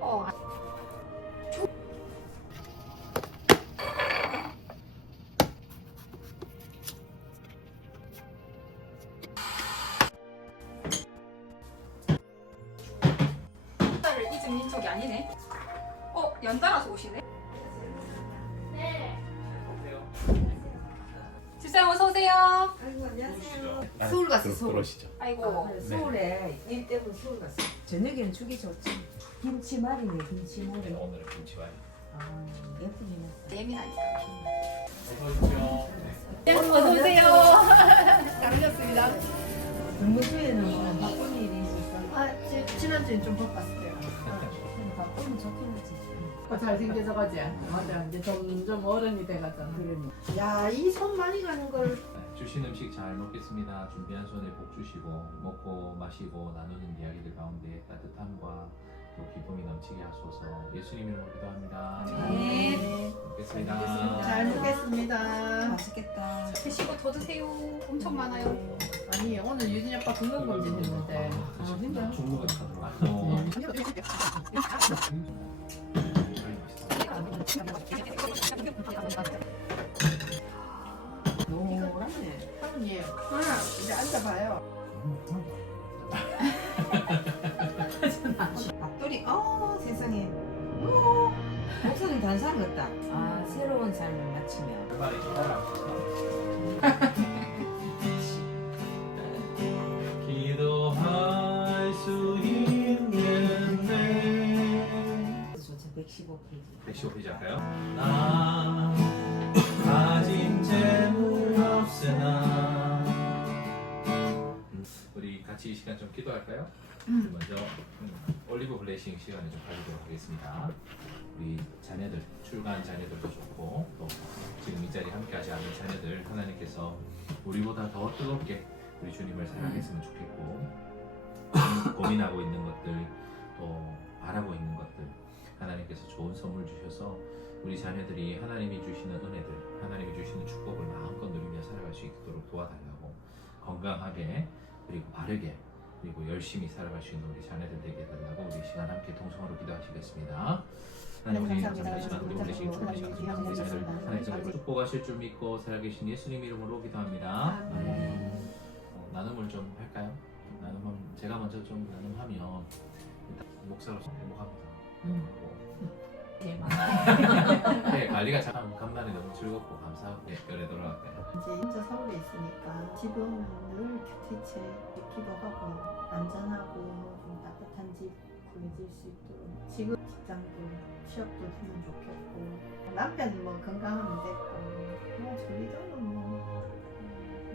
어. 잊은 민족이 아니네. 어, 연달아서 오시네. 네. 집사람 어서 오세요. 아이고 안녕하세요. 아, 서울 갔어 서울. 들어오시죠. 아이고. 아, 서울에 일 때문에 서울 갔어. 저녁에는 죽이 좋지. 김치말이네 김치말이. 네, 오늘은 김치와인. 아 예쁘네. 예민하니까. 어서 오십시오. 네. 어서 오세요. 잘하셨습니다. 근무 주에는 뭐 바쁜 일이 있었어. 아, 지, 지난주엔 좀 바빴어요. 바쁘면 좋긴 하지. 어, 잘생겨서 가지. 맞아. 이제 점점 어른이 돼가잖아. 그러니. 야, 이 손 많이 가는 걸. 네, 주신 음식 잘 먹겠습니다. 준비한 손에 복 주시고 먹고 마시고 나누는 이야기들 가운데 따뜻함과 또 기쁨이 넘치게 하소서. 예수님 이름으로 기도합니다. 네. 먹겠습니다. 잘 먹겠습니다. 맛있겠다. 드시고 더 드세요. 엄청 많아요. 아니 오늘 유진이 아빠 건강검진 했는데. 아, 진짜? 중국은 가도 노랗네. 사모님 이제 앉아봐요. 삶을 마치며. 기다려. 기도할 수 있는데 좋죠 115페이지. 115페이지 할까요? 나 가진 재물 없으나 음, 우리 같이 이 시간 좀 기도할까요? 먼저 음, 올리브 블레싱 시간을 좀 가지도록 하겠습니다. 우리 자녀들 출가한 자녀들도 좋고 또 지금 이 자리에 함께하지 않은 자녀들 하나님께서 우리보다 더 뜨겁게 우리 주님을 사랑했으면 좋겠고 고민하고 있는 것들 또 바라고 있는 것들 하나님께서 좋은 선물 주셔서 우리 자녀들이 하나님이 주시는 은혜들 하나님이 주시는 축복을 마음껏 누리며 살아갈 수 있도록 도와달라고 건강하게 그리고 바르게 그리고 열심히 살아갈 수 있는 우리 자녀들 되게 달라고 우리 시간 함께 동성으로 기도하시겠습니다. 하나님 우리 시간 우리 오늘 시간 우리 우리 자녀들 하나님께서 축복하실 줄 믿고 살아계신 예수님 이름으로 기도합니다. 음, 어, 나눔을 좀 할까요? 나눔은 제가 먼저 좀 나눔하면 목사로서 행복합니다. 음. 많아. 네, 관리가 참 간만에 너무 즐겁고 감사하고 네, 열에 돌아갈게요. 이제 혼자 서울에 있으니까 지금은 늘 곁에 기도 하고 안전하고 좀 따뜻한 집 구해질 수 있도록 지금 직장도 취업도 되면 좋겠고 남편이 뭐 건강하면 됐고 뭐 저희들은 뭐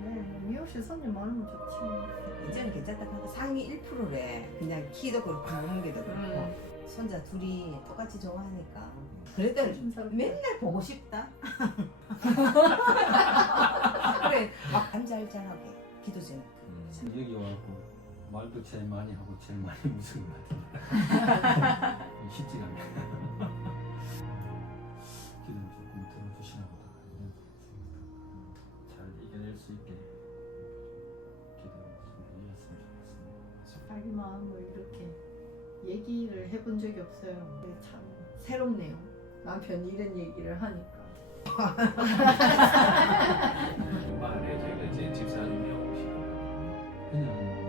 네, 미호씨 손님 많으면 좋지 뭐. 이제는 괜찮다 하고 상위 1%래. 그냥 키도 그렇고 몸무게도 그렇고. 손자 둘이 똑같이 좋아하니까. 그래도. 맨날 보고 싶다. 그래 막 잠잘잘하게 기도 좀. 음, 여기 와고 말도 제일 많이 하고 제일 많이 웃은 것 같아요. 쉽지가 않네. 기도 조금 이런 생각도 잘 이겨낼 수 있게 기도 좀 해줬으면 좋겠습니다. 자기 마음을 이렇게 얘기를 해본 적이 없어요 근데 참 새롭네요 남편이 이런 얘기를 하니까 주말에 저희가 이제 집사님이 오시고 그냥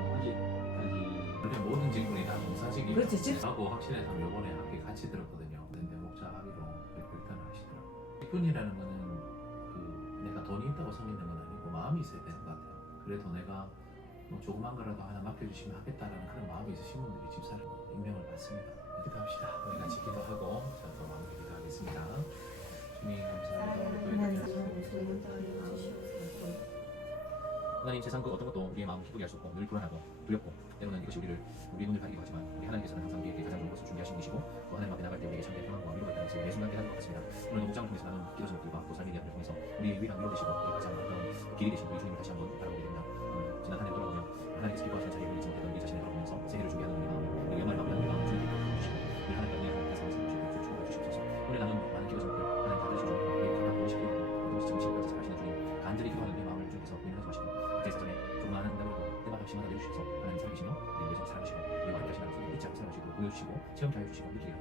다 봉사직이 그렇죠, 집- 하고 확신해서 요번에 함께 같이 들었거든요. 근데 목자 합의로 이렇게 결단을 하시더라고요. 직분이라는 거는 그 내가 돈이 있다고 섬기는 건 아니고 마음이 있어야 되는 것 같아요. 그래도 내가 뭐 조그만 거라도 하나 맡겨주시면 하겠다라는 그런 마음이 있으신 분들이 집사를 임명을 받습니다. 기도합시다. 우리 같이 기도하고 저또 마무리 기도하겠습니다. 주님 감사합니다. 우리 또 이렇게 하나님 세상 그 어떤 것도 우리의 마음을 기쁘게 할 수 없고 늘 불안하고 두렵고 때로는 이것이 우리를 우리 눈을 가리기도 하지만 우리 하나님께서는 항상 우리에게 가장 좋은 것을 준비하신 분이시고 또 하나님 앞에 나갈 때 우리에게 참된 평안과 위로가 있다는 것을 매 순간 깨닫는 것 같습니다. 오늘 목장을 통해서 나눈 기도 제목들과 또 삶의 이야기를 통해서 우리의 유일한 위로 되시고 가장 아름다운 길이 되신 우리 주님을 다시 한번 없이 만나 내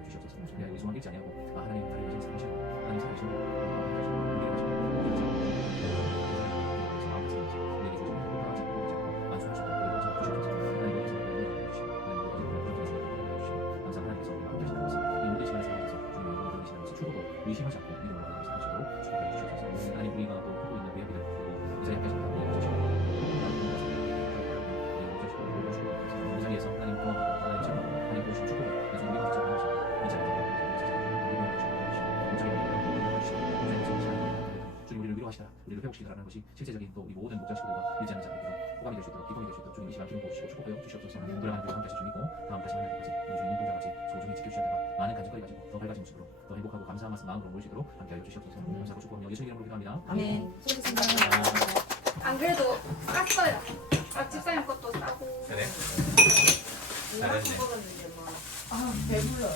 우리를 회복시키라는 것이 실제적인 또 우리 모든 목자식들과 일지하는 자들에게도 호감이 될 수 있도록 기쁨이 될 수 있도록 주님 이 시간 기름 부으시고 축복하여 주시옵소서 돌아가는 우리 함께 하실 주님이고 다음 다시 만날 때까지 우리 주님 동자같이 소중히 지켜주셨다가 많은 간증거리 가지고 더 밝아진 모습으로 더 행복하고 감사한 말씀 마음으로 있도록 함께 하여 주시옵소서 감사하고 축복하며 예수님 이름으로 기도합니다 아멘. 안 그래도 쌌어요. 아, 집사님 것도 싸고. 그래? 잘했네. 먹었는데 뭐. 아 배불러.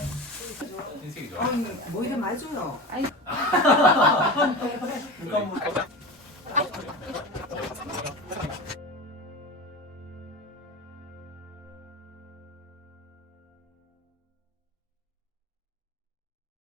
인식이 좋아 아니 뭐 이래 많이 줘요. 누가